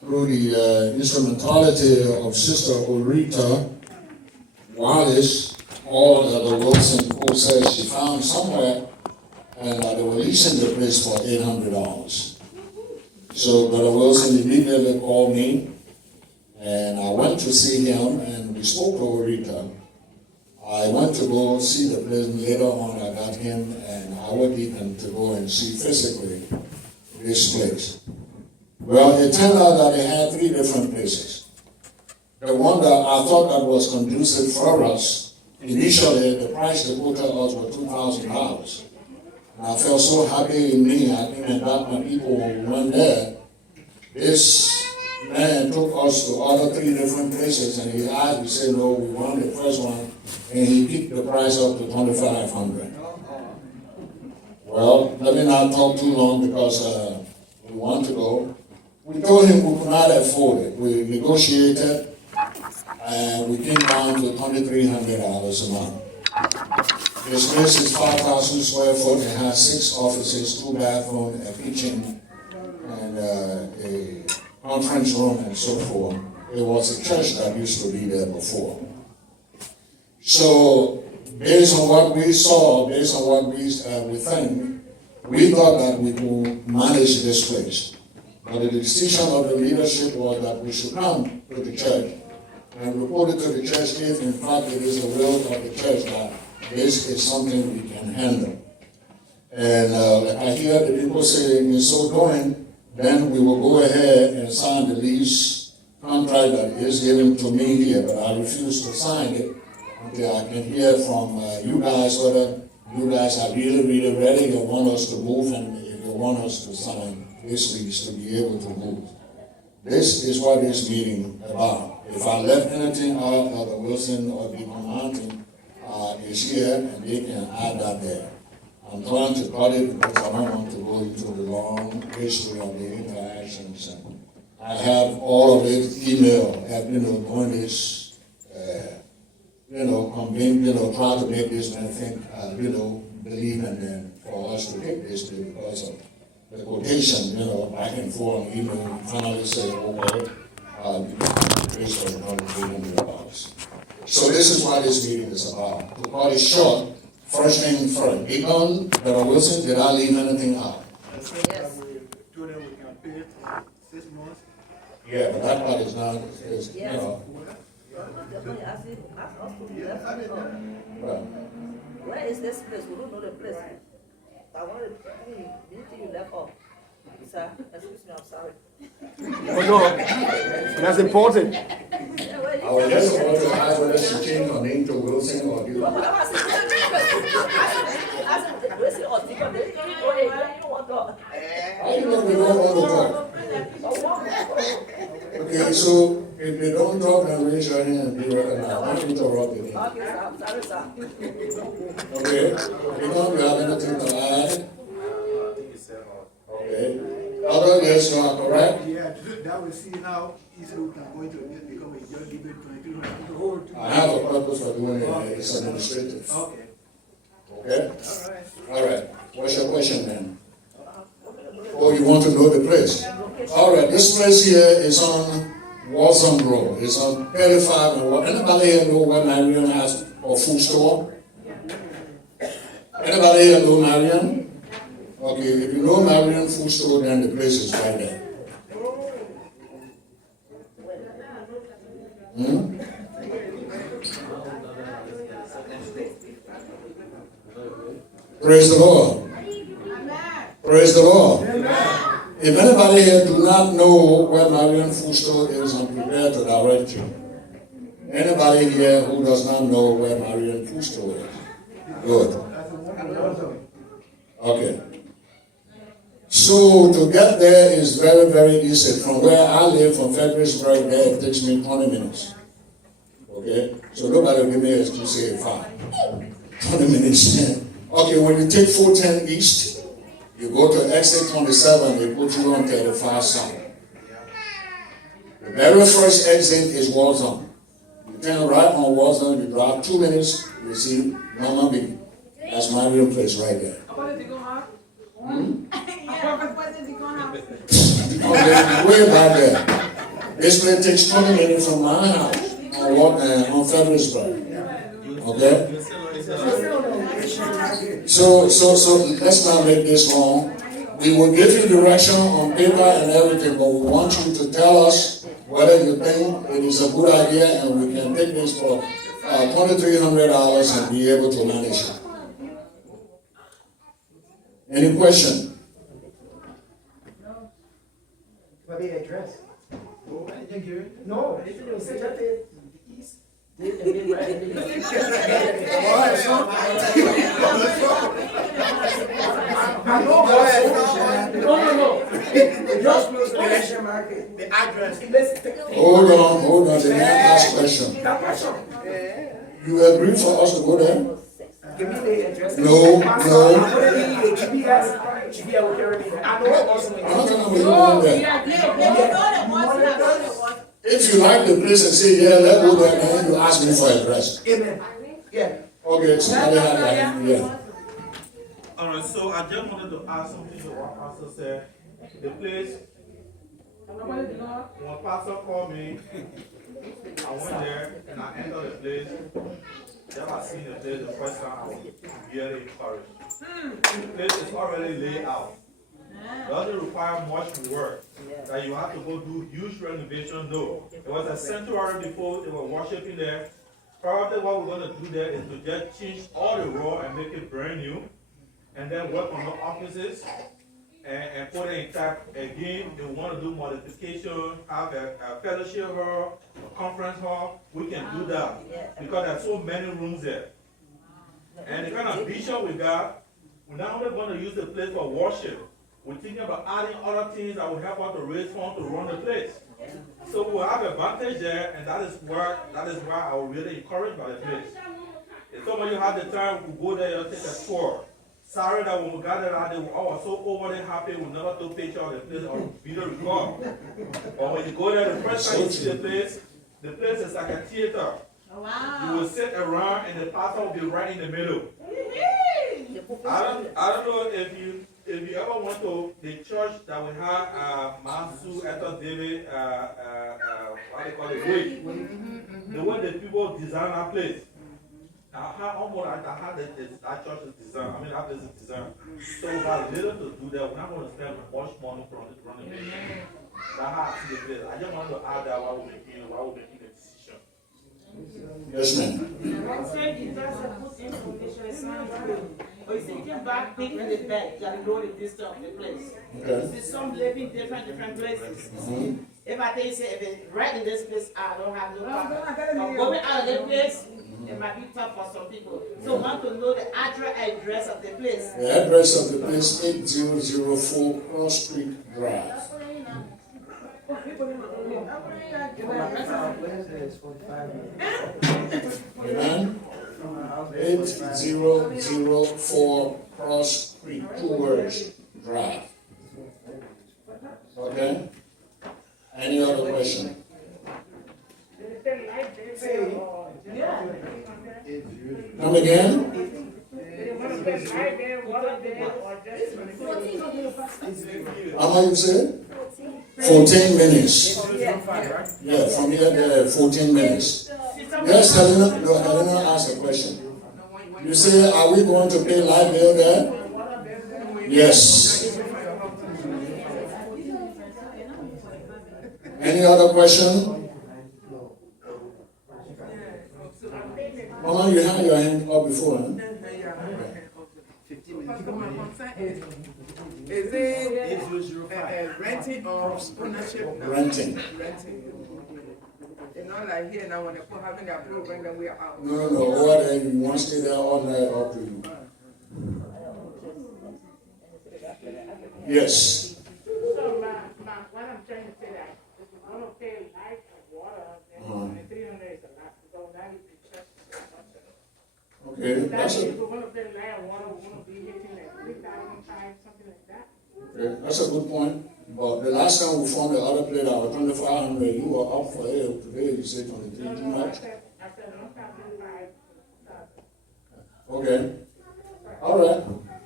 through the instrumentality of Sister Ulrita Wallace, or the Wilson who says she found somewhere and they were leasing the place for $800. So Brother Wilson immediately called me, and I went to see him, and we spoke to Ulrita. I went to go see the place. Later on, I got him and our deacon to go and see physically this place. Well, it turned out that they had 3 different places. The one that I thought that was conducive for us, initially the price they quoted us was $2,000. And I felt so happy in me. I came and got my people when we went there. This man took us to other 3 different places, and he asked, we said, no, we want the first one, and he kicked the price up to $2,500. Well, let me not talk too long because we want to go. We told him we could not afford it. We negotiated, and we came down to $2,300 a month. This place is 5,000 square foot. It has 6 offices, 2 bathrooms, a kitchen, and a conference room, and so forth. It was a church that used to be there before. So, based on what we saw, based on what we think, we thought that we could manage this place. But the decision of the leadership was that we should come to the church and report it to the church if in fact it is the will of the church that this is something we can handle. And I hear the people say, in so doing, then we will go ahead and sign the lease contract that is given to me here, but I refuse to sign it until I can hear from you guys whether you guys are really, really ready. You want us to move, and if you want us to sign this lease to be able to move. This is what this meeting is about. If I left anything out of the Wilson or the Mountain, is here, and they can add that there. I'm trying to cut it because I don't want to go into the long history of the interactions. And I have all of it emailed, doing this, try to make this man think, believe, and then for us to get this thing because of the quotation, back and forth on email, finally say, okay, based on $300. So this is what this meeting is about. To cut it short, first thing first. Deacon, Brother Wilson, did I leave anything out? Yes. We told them we can pay for 6 months. Yeah, but that part is not, Yes. Right. Where is this place? We don't know the place. I want to anything you left off. Sir, excuse me, I'm sorry. Oh no, that's important. I was just about to ask whether she changed her name to Wilson or you. Wilson or Deacon, they don't want to. I don't know if they don't want to talk. Okay, so if they don't talk, then raise your hand and be recognized. Don't interrupt me. Okay, sir, I'm sorry, sir. Okay, you don't have anything to add? Okay. Other, yes, you are correct. Yeah, that will see how easy we can go into this because we just give it 22. I have a purpose for doing it. It's administrative. Okay. Okay? Alright. All right. What's your question then? Oh, you want to know the place? All right. This place here is on Waltham Road. It's on 35 and what? Anybody here know where Marion has a food store? Anybody here know Marion? Okay, if you know Marion Food Store, then the place is right there. Praise the Lord. Praise the Lord. If anybody here do not know where Marion Food Store is, I'm prepared to direct you. Anybody here who does not know where Marion Food Store is? Good. Okay. So to get there is very, very easy. From where I live, from Fredericksburg, there it takes me 20 minutes. Okay? So nobody will give me an excuse to say 5. 20 minutes. Okay, when you take 410 East, you go to exit 27, they put you on 35 South. The very first exit is Waltham. You turn right on Waltham, you drive 2 minutes, you see Mama B. That's my real place right there. Okay, way back there. This place takes 20 minutes from my house on Fredericksburg. Okay? So let's not make this long. We will give you direction on paper and everything, but we want you to tell us whether you think it is a good idea and we can take this for $2,300 and be able to manage it. Any question? What the address? Oh, thank you. No, it's just the east. No. Just close to the Asian market. The address. Hold on. The last question. That question. You agree for us to go there? Give me the address. No. I'm putting in the GPS. GPS will carry me. I know it also. I'm not gonna be going there. If you like the place and say, yeah, let's go there, then you ask me for address. Amen. Yeah. Okay, somebody had that, yeah. Alright, so I just wanted to add something to what Pastor said. The place, when Pastor called me, I went there and I entered the place. Never seen the place the first time. I was really encouraged. The place is already laid out. It doesn't require much work. That you have to go do huge renovation. No. It was a sanctuary before they were worshiping there. Probably what we're going to do there is to just change all the raw and make it brand new. And then work on the offices and put it intact. Again, they want to do modification, have a fellowship hall, a conference hall. We can do that because there are so many rooms there. And the kind of vision we got, we're not only going to use the place for worship, we're thinking about adding other things that will help us to raise funds to run the place. So we'll have advantage there, and that is why I was really encouraged by the place. If some of you have the time, we'll go there, you'll take a tour. Sorry that when we got there, they were all so overly happy, we never took picture of the place or video record. But when you go there, the first time you see the place is like a theater. Oh, wow. You will sit around and the pastor will be right in the middle. I don't know if you ever went to the church that we had, Mansu, Ethel David, what they call it, the way the people design that place. I had that church is designed. I mean, that place is designed. So we have little to do there. We're not going to spend much money from it running it. That's how I see the place. I just wanted to add that while we're making the decision. Yes, ma'am. But you see, you can back big in the back, you gotta know the distance of the place. Okay. You see, some live in different places. You see, if I tell you, say, if it's right in this place, I don't have no problem. But going out of the place, it might be tough for some people. So I want to know the actual address of the place. The address of the place, 8004 Cross Street Drive. Wednesday is 45 minutes. Amen? 8004 Cross Street, 2 words, Drive. Okay? Any other question? Come again? How much you said? 14 minutes. Yeah, from here there, 14 minutes. Yes, Helena. No, Helena asked a question. You say, are we going to pay light bill there? Yes. Any other question? Mama, you had your hand up before, huh? Is it renting or ownership? Renting. It's not like here now when they're having their program, then we are out. No, over there, you want to stay there all night, up to you. Yes. So what I'm trying to say that if you're gonna pay light and water, then 300 is a lot, because now you can check. Okay, that's If a, we're gonna pay light and water, we're gonna be hitting like 3,005, something like that. okay, that's a good point. But the last time we found the other plate, our 2,500, you were up for it. Today you say 23, too I much. said 1,005. Okay. All right.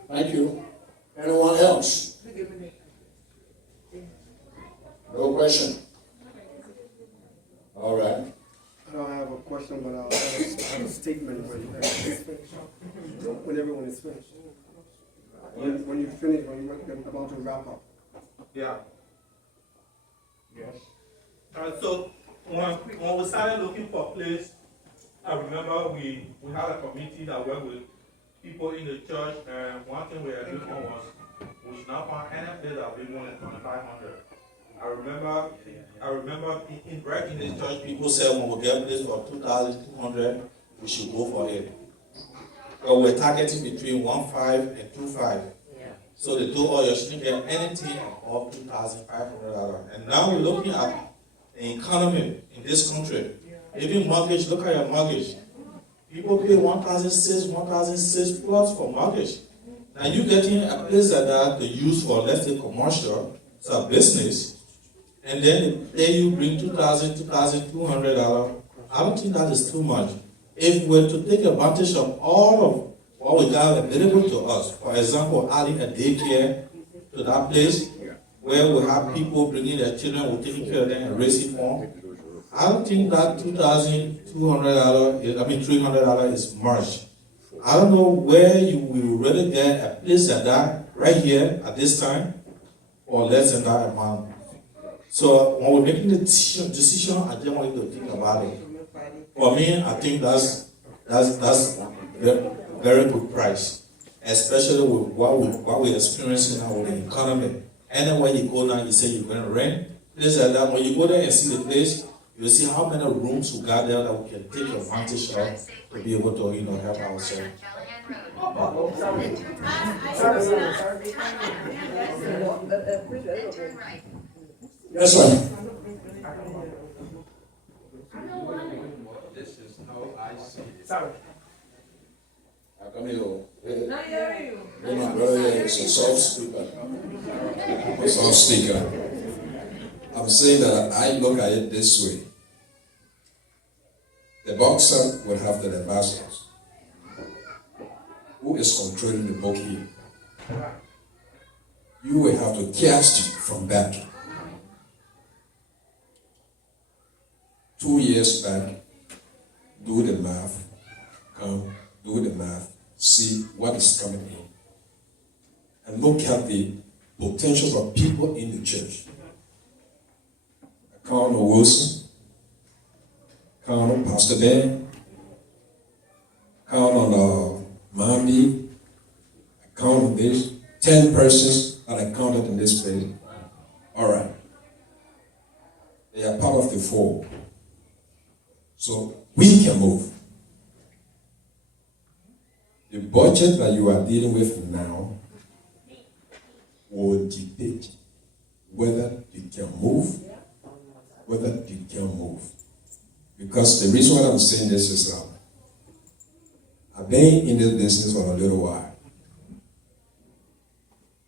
Thank you. Anyone else? No question. statement when it's finished. When everyone is finished. When you finish, when you're about to wrap up. Yeah. Yes. So when we started looking for a place, I remember we had a committee that worked with people in the church, and one thing we agreed on was we should not find any place that we more than 2,500. I remember right in this church, people said when we get a place for 2,200, we should go for it. But we're targeting between 1.5 and 2.5. So they told us you shouldn't get anything above $2,500. And now we're looking at the economy in this country. Even mortgage, look at your mortgage. People pay $1,600 plus for mortgage. Now you getting a place like that to use for, let's say, commercial, so business, and then they bring $2,200. I don't think that is too much. If we're to take advantage of all of what we got available to us, for example, adding a daycare to that place where we have people bringing their children, we're taking care of them and raising for. I don't think that $300 is much. I don't know where you will really get a place like that right here at this time or less than that amount. So when we're making the decision, I just want you to think about it. For me, I think that's a very good price, especially with what we're experiencing now with the economy. Anywhere you go now, you say you're going to rent. Place like that, when you go there and see the place, you'll see how many rooms we got there that we can take advantage of to be able to, help ourselves. Yes, sir. This is how I see it. Sorry. My brother is a soft speaker. A soft speaker. I'm saying that I look at it this way. The boxer will have the ambassadors. Who is controlling the book here? You will have to cast it from back. 2 years back, do the math, see what is coming in. And look at the potential of people in the church. Count on Wilson, count on Pastor Ben, count on Mambi, count on this, 10 persons that I counted in this place. All right. They are part of the four. So we can move. The budget that you are dealing with now will dictate whether you can move, Because the reason why I'm saying this is I've been in this business for a little while.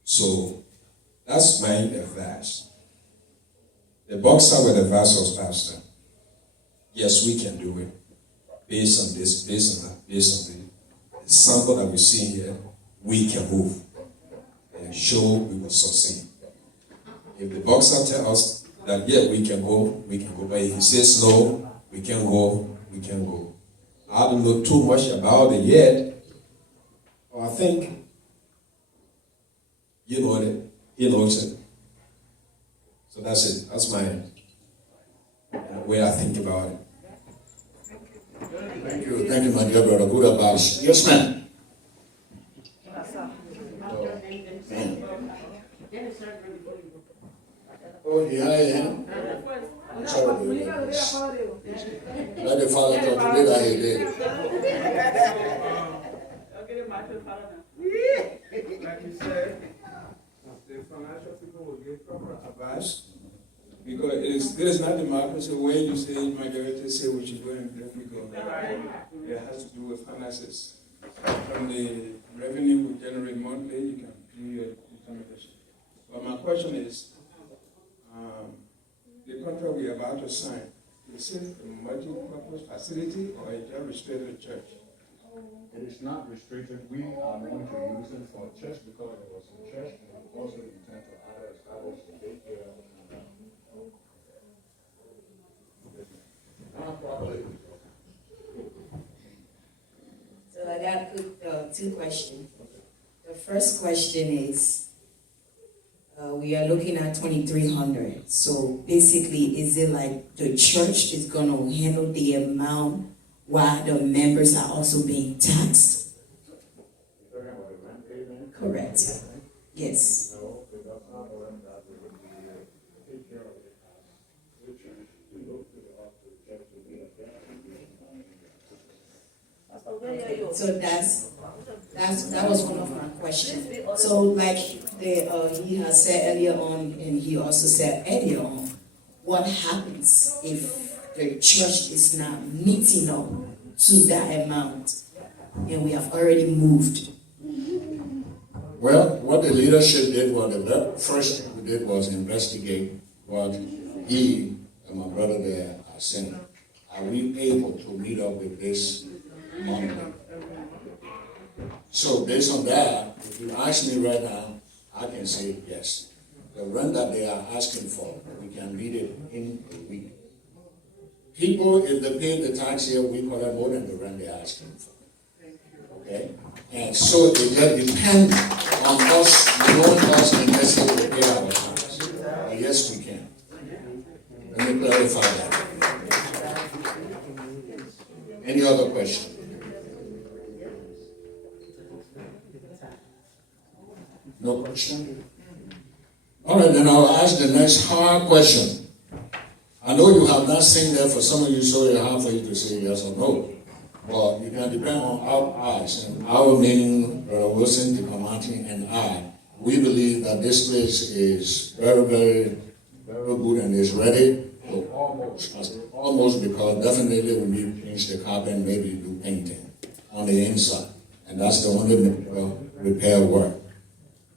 So that's my advice. The boxer with the vessels, Pastor. Yes, we can do it. Based on this, based on that, based on the sample that we see here, we can move. And show we will succeed. If the boxer tells us that, yeah, we can go. But if he says no, we can't go. I don't know too much about it yet. But I think, he knows it. So that's it. That's my way I think about it. Thank you, my dear brother. Good advice. Yes, ma'am. Oh, yeah. I'm sorry. Let the father talk to me that he did. Like you said, the financial people will give proper advice. Because it is not democracy where you say majority say we should go and let me go. It has to do with finances. From the revenue we generate monthly, you can do your determination. But my question is, the contract we are about to sign, is it a multi-purpose facility or is it just restricted to church? It is not restricted. We are going to use it for church because it was a church, and we also intend to establish a daycare. two questions. The first question is, we are looking at 2,300. So basically, is it like the church is gonna handle the amount while the members are also being taxed? Correct. Yes. So that was one of my questions. So like he has said earlier on, and he also said earlier on, what happens if the church is not meeting up to that amount, and we have already moved? Well, what the leadership did, what the very first thing we did was investigate what he and my brother there are saying. Are we able to meet up with this money? So based on that, if you ask me right now, I can say yes. The rent that they are asking for, we can meet it in a week. People, if they pay the tax here, we collect more than the rent they're asking for. Okay? And so it just depends on us, knowing us, and necessarily to pay our tax. Yes, we can. Let me clarify that. Any other question? No question? All right, then I'll ask the next hard question. I know you have not seen that for some of you, so it's hard for you to say yes or no. But you can depend on our eyes, and our meaning, Brother Wilson, the Comanche, and I. We believe that this place is very, very, very good and is ready to almost. I say almost because definitely we need to change the carpet, maybe do painting on the inside. And that's the only repair work.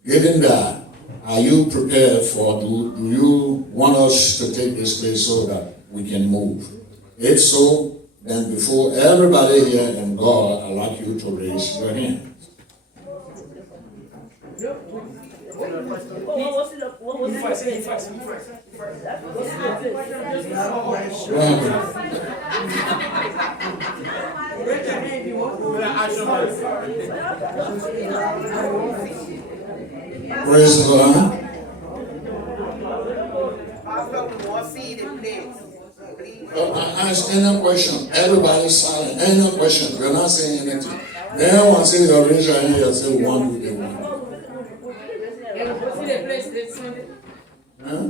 Given that, are you prepared for, do you want us to take this place so that we can move? If so, then before everybody here and God, I'd like you to raise your hand. Praise the Lord. I ask any question. Everybody's silent. Any question. We're not saying anything. Then one say you raise your hand, you say one with the one. Huh?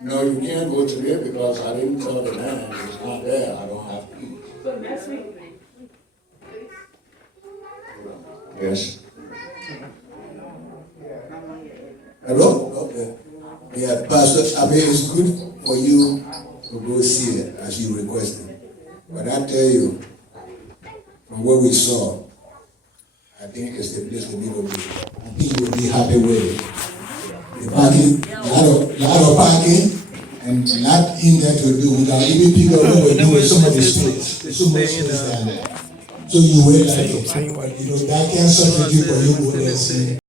No, you can't go today because I didn't tell the man it's not there. I don't have to. So next week. Yes. Hello? Okay. Yeah, Pastor, I mean, it's good for you to go see it as you requested. But I tell you, from what we saw, I think it's the place to be with you. I think you'll be happy with it. The parking, lot of parking, and not in there to do without even people who were doing some of the space. There's so much space down there. So you will like it. You know, that can substitute for you go there and see.